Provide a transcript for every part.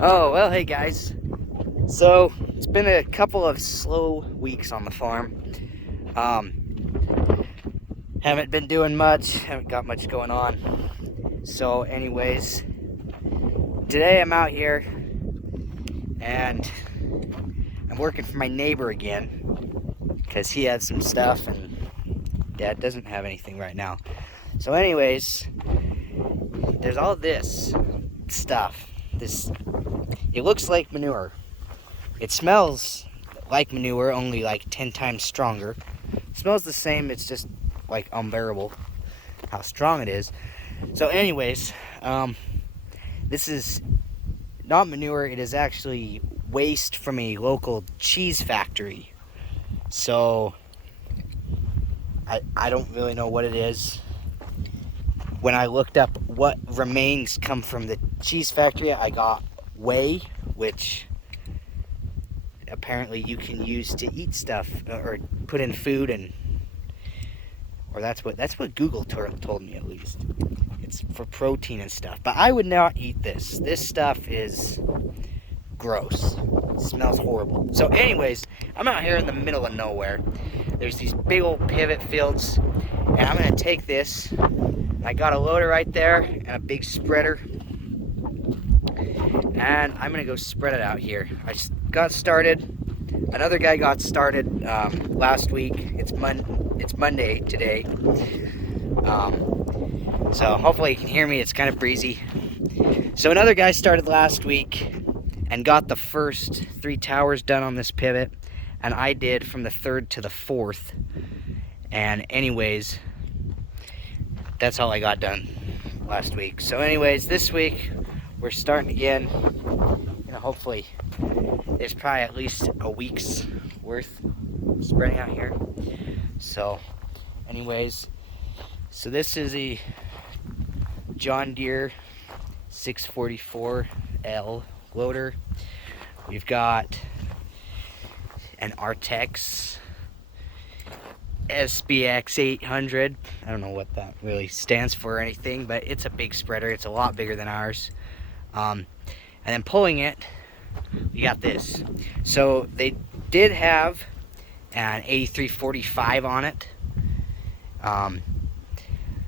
Oh, well, hey guys. So, it's been a couple of slow weeks on the farm. Haven't been doing much, haven't got much going on. So, anyways, today I'm out here and I'm working for my neighbor again because he had some stuff and Dad doesn't have anything right now. So, anyways, there's all this stuff. It looks like manure. It smells like manure, only like 10 times stronger. It smells the same, it's just like unbearable how strong it is. So anyways, this is not manure, it is actually waste from a local cheese factory. So I don't really know what it is. When I looked up what remains come from the cheese factory, I got whey, which apparently you can use to eat stuff or put in food, and or that's what Google told me, at least. It's for protein and stuff, but I would not eat this. This stuff is gross. It smells horrible. So anyways, I'm out here in the middle of nowhere. There's these big old pivot fields, and I'm gonna take this. I got a loader right there and a big spreader, and I'm gonna go spread it out here. I just got started. Another guy got started last week. It's Monday today, so hopefully you can hear me. It's kind of breezy. So another guy started last week and got the first 3 towers done on this pivot, and I did from the 3rd to the 4th. And anyways, that's all I got done last week. So anyways, this week we're starting again. Hopefully there's probably at least a week's worth spreading out here. So anyways, so this is a John Deere 644L loader. We've got an Artex SBX 800. I don't know what that really stands for or anything, but it's a big spreader. It's a lot bigger than ours. And then pulling it, we got this. So they did have an 8345 on it.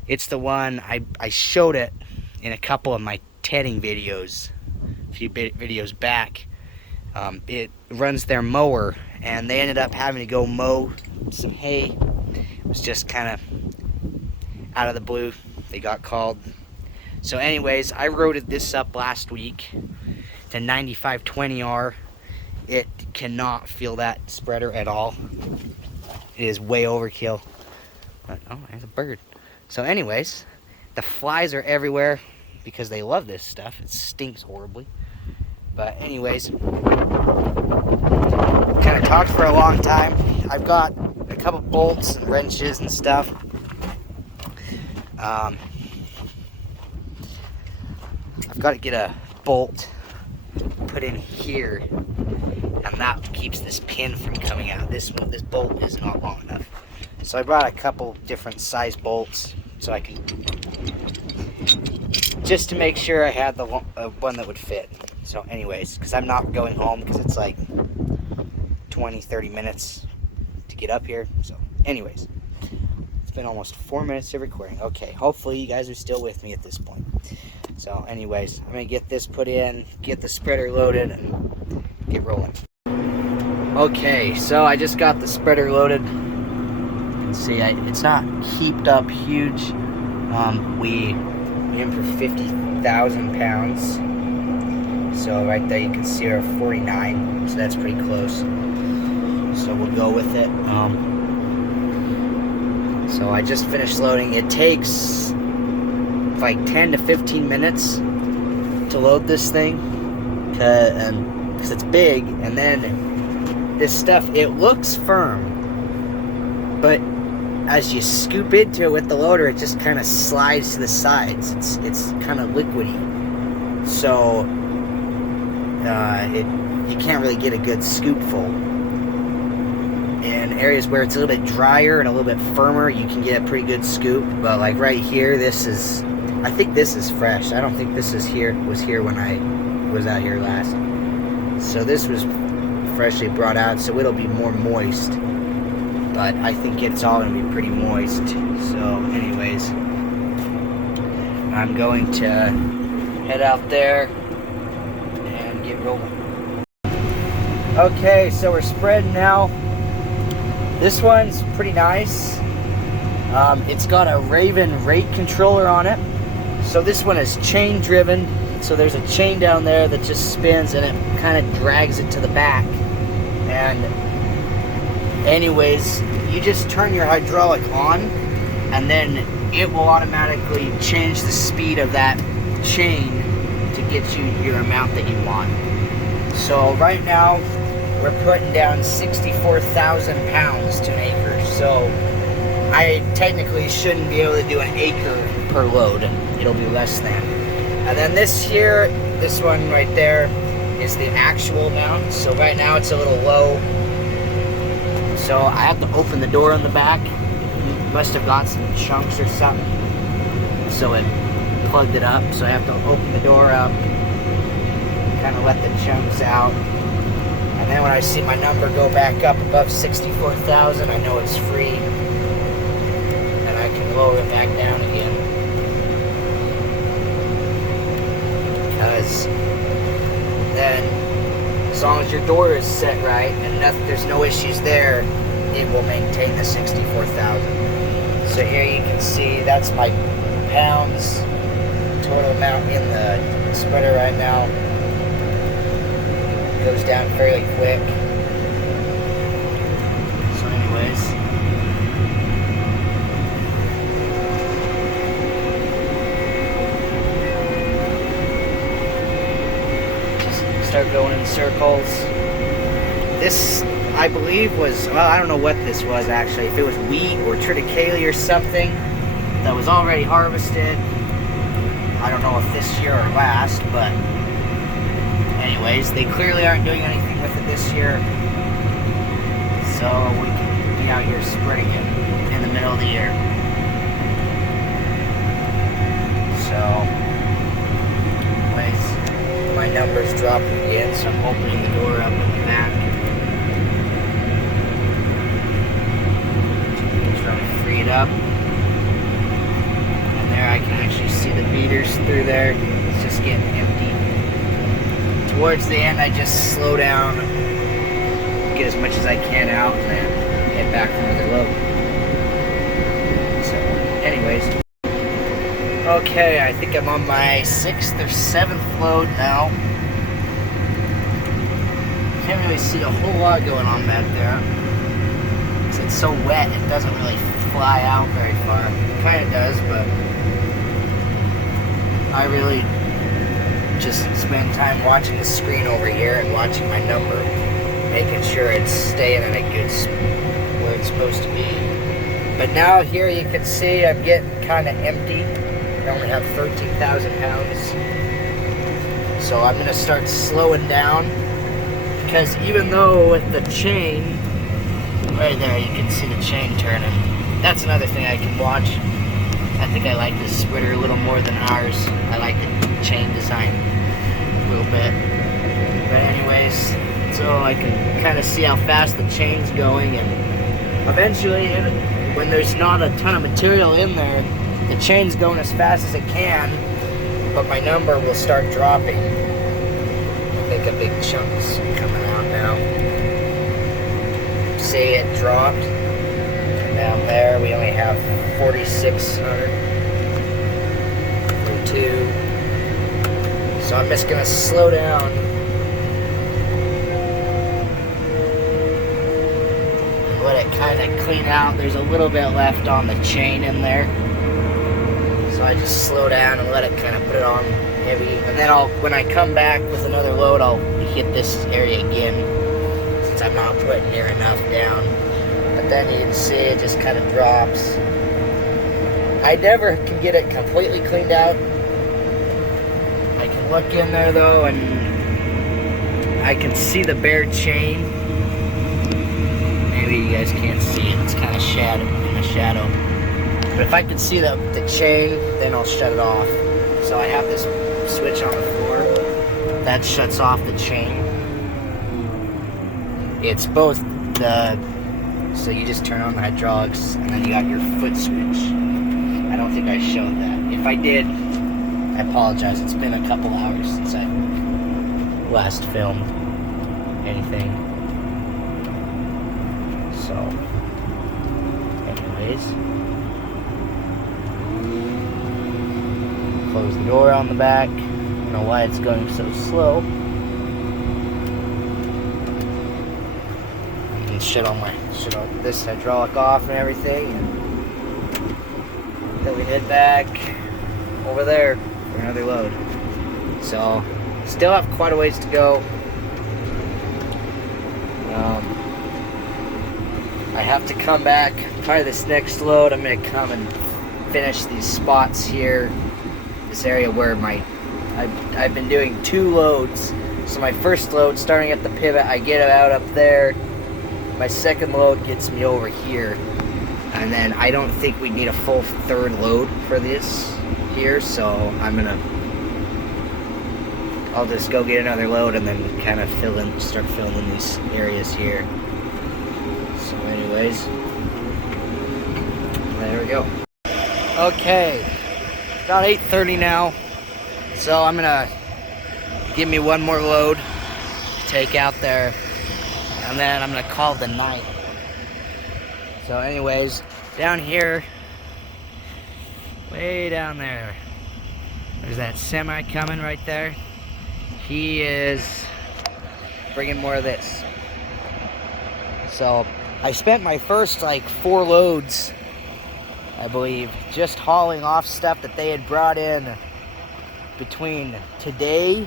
It's the one I showed it in a couple of my tedding videos a few videos back. It runs their mower, and they ended up having to go mow some hay. It was just kind of out of the blue. They got called. So anyways, I roaded this up last week to 9520R. It cannot feel that spreader at all. It is way overkill. But, oh, there's a bird. So anyways, the flies are everywhere because they love this stuff. It stinks horribly. But anyways, kind of talked for a long time. I've got a couple bolts and wrenches and stuff. I've got to get a bolt put in here, and that keeps this pin from coming out. This bolt is not long enough. So I brought a couple different size bolts so I can, just to make sure I had the one that would fit. So anyways, because I'm not going home because it's like 20-30 minutes to get up here. So anyways, it's been almost 4 minutes of recording. Okay, hopefully you guys are still with me at this point. So anyways, I'm going to get this put in, get the spreader loaded, and get rolling. Okay, so I just got the spreader loaded. You can see it's not heaped up huge. We aim for 50,000 pounds. So right there you can see we're 49, so that's pretty close. So we'll go with it. So I just finished loading. It takes like 10 to 15 minutes to load this thing because it's big, and then this stuff, it looks firm, but as you scoop into it with the loader, it just kind of slides to the sides. It's kind of liquidy, so you can't really get a good scoopful. In areas where it's a little bit drier and a little bit firmer, you can get a pretty good scoop. But like right here, I think this is fresh. I don't think this was here when I was out here last. So this was freshly brought out, so it'll be more moist. But I think it's all going to be pretty moist. So anyways, I'm going to head out there and get rolling. Okay, so we're spreading now. This one's pretty nice. It's got a Raven rate controller on it. So this one is chain driven. So there's a chain down there that just spins and it kind of drags it to the back. And anyways, you just turn your hydraulic on and then it will automatically change the speed of that chain to get you your amount that you want. So right now we're putting down 64,000 pounds to an acre. So I technically shouldn't be able to do an acre per load. It'll be less than. And then this here, this one right there is the actual amount. So right now it's a little low. So I have to open the door in the back. Must have got some chunks or something. So it plugged it up. So I have to open the door up, kind of let the chunks out. And then when I see my number go back up above 64,000, I know it's free. And I can lower it back down again. Because then, as long as your door is set right and there's no issues there, it will maintain the 64,000. So here you can see that's my pounds total amount in the spreader right now. It goes down fairly quick. So anyways, just start going in circles. This, I believe, was, well, I don't know what this was actually. If it was wheat or triticale or something that was already harvested. I don't know if this year or last, but anyways, they clearly aren't doing anything with it this year. So we can be out here spreading it in the middle of the year. So, anyways, my number's dropping again, so I'm opening the door up in the back. It up, and there I can actually see the meters through there. It's just getting empty. Towards the end, I just slow down, get as much as I can out, and then head back for another load. So, anyways, okay, I think I'm on my 6th or 7th load now. Can't really see a whole lot going on back there. It's so wet, it doesn't really fly out very far. It kind of does, but I really just spend time watching the screen over here and watching my number, making sure it's staying in a good where it's supposed to be. But now here you can see I'm getting kind of empty. I only have 13,000 pounds. So I'm going to start slowing down, because even though with the chain, right there, you can see the chain turning. That's another thing I can watch. I think I like this spreader a little more than ours. I like the chain design a little bit. But anyways, so I can kind of see how fast the chain's going, and eventually, when there's not a ton of material in there, the chain's going as fast as it can, but my number will start dropping. I think a big chunk's coming out now. See, it dropped. And down there we only have 4,600. 42. So I'm just gonna slow down and let it kind of clean out. There's a little bit left on the chain in there. So I just slow down and let it kind of put it on heavy. And then when I come back with another load, I'll hit this area again. I'm not putting near enough down. But then you can see it just kind of drops. I never can get it completely cleaned out. I can look in there though, and I can see the bare chain. Maybe you guys can't see it. It's kind of in the shadow. But if I could see the chain, then I'll shut it off. So I have this switch on the floor. that shuts off the chain. It's both the, so you just turn on the hydraulics and then you got your foot switch. I don't think I showed that. If I did, I apologize. It's been a couple hours since I last filmed anything. So, anyways, close the door on the back. I don't know why it's going so slow. And shut all this hydraulic off and everything. And then we head back over there for another load. So, still have quite a ways to go. I have to come back. Probably this next load, I'm going to come and finish these spots here. This area where I've been doing 2 loads. So my first load, starting at the pivot, I get it out up there. My second load gets me over here. And then I don't think we need a full 3rd load for this here. So I'll just go get another load and then kind of start filling in these areas here. So anyways, there we go. Okay, about 8:30 now. So I'm gonna give me one more load to take out there, and then I'm gonna call it the night. So anyways, down here, way down there, there's that semi coming right there. He is bringing more of this. So I spent my first like 4 loads, I believe, just hauling off stuff that they had brought in between today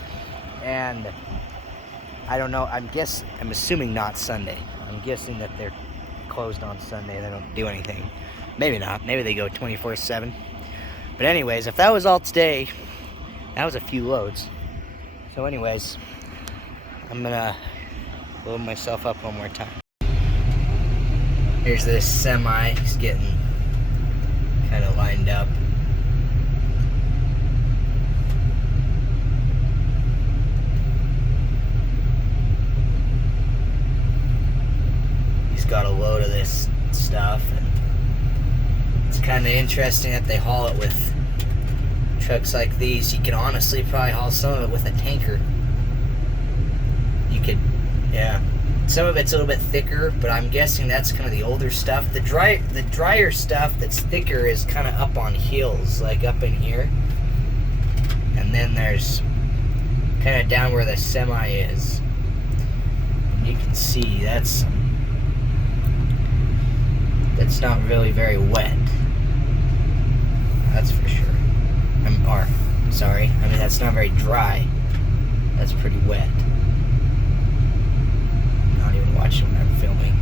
and, I don't know, I'm assuming not Sunday. I'm guessing that they're closed on Sunday. They don't do anything. Maybe not. Maybe they go 24/7. But anyways, if that was all today, that was a few loads. So anyways, I'm gonna load myself up one more time. Here's this semi. He's getting kind of lined up. He's got a load of this stuff, and it's kind of interesting that they haul it with trucks like these. You can honestly probably haul some of it with a tanker. You could, yeah. Some of it's a little bit thicker, but I'm guessing that's kind of the older stuff. The drier stuff that's thicker is kind of up on hills, like up in here. And then there's kind of down where the semi is. You can see that's not really very wet. That's for sure. That's not very dry. That's pretty wet. Not even watching when I'm filming.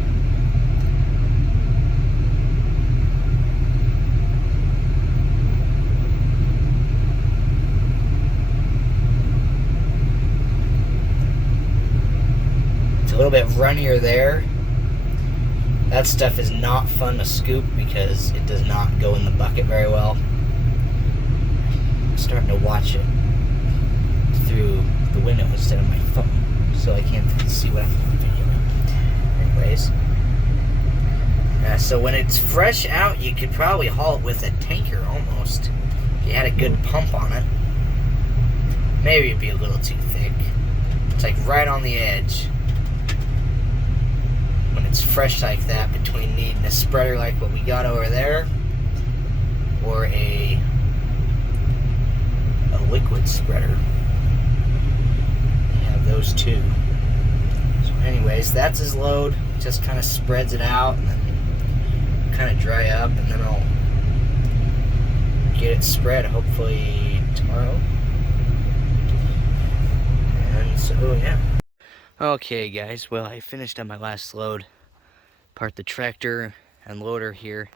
It's a little bit runnier there. That stuff is not fun to scoop because it does not go in the bucket very well. I'm starting to watch it through the window instead of my phone, so I can't see what I'm videoing. Anyways, so when it's fresh out, you could probably haul it with a tanker almost. If you had a good pump on it. Maybe it'd be a little too thick. It's like right on the edge. When it's fresh like that, between needing a spreader like what we got over there, or a liquid spreader. You have those two. So anyways, that's his load. Just kind of spreads it out and then kind of dry up, and then I'll get it spread hopefully tomorrow. And so yeah. Okay guys, well I finished on my last load. Parked the tractor and loader here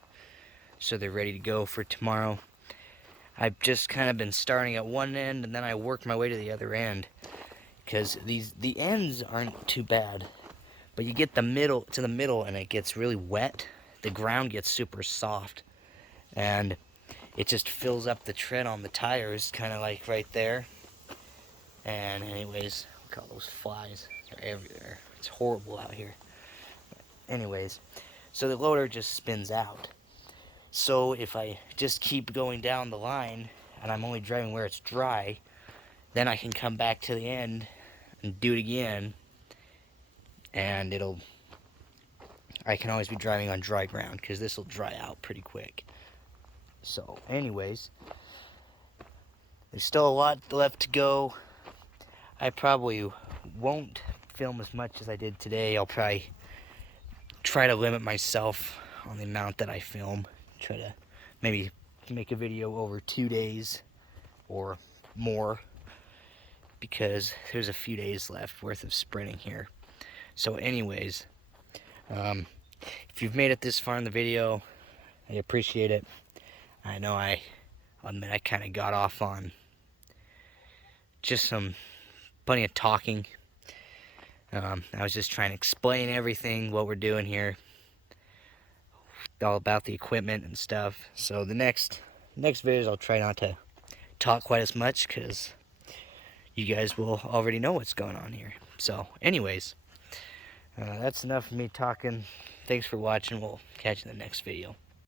so they're ready to go for tomorrow. I've just kind of been starting at one end and then I worked my way to the other end, because the ends aren't too bad, but you get to the middle and it gets really wet. The ground gets super soft and it just fills up the tread on the tires, kind of like right there. And anyways, look at all those flies. They're everywhere. It's horrible out here. Anyways, so the loader just spins out. So if I just keep going down the line and I'm only driving where it's dry, then I can come back to the end and do it again, and I can always be driving on dry ground because this will dry out pretty quick. So anyways, there's still a lot left to go. I probably won't film as much as I did today. I'll probably try to limit myself on the amount that I film. Try to maybe make a video over 2 days or more, because there's a few days left worth of sprinting here. So anyways, if you've made it this far in the video, I appreciate it. I know I'll admit I kind of got off on just plenty of talking. I was just trying to explain everything, what we're doing here, all about the equipment and stuff. So the next videos I'll try not to talk quite as much, because you guys will already know what's going on here. So anyways, that's enough of me talking. Thanks for watching. We'll catch you in the next video.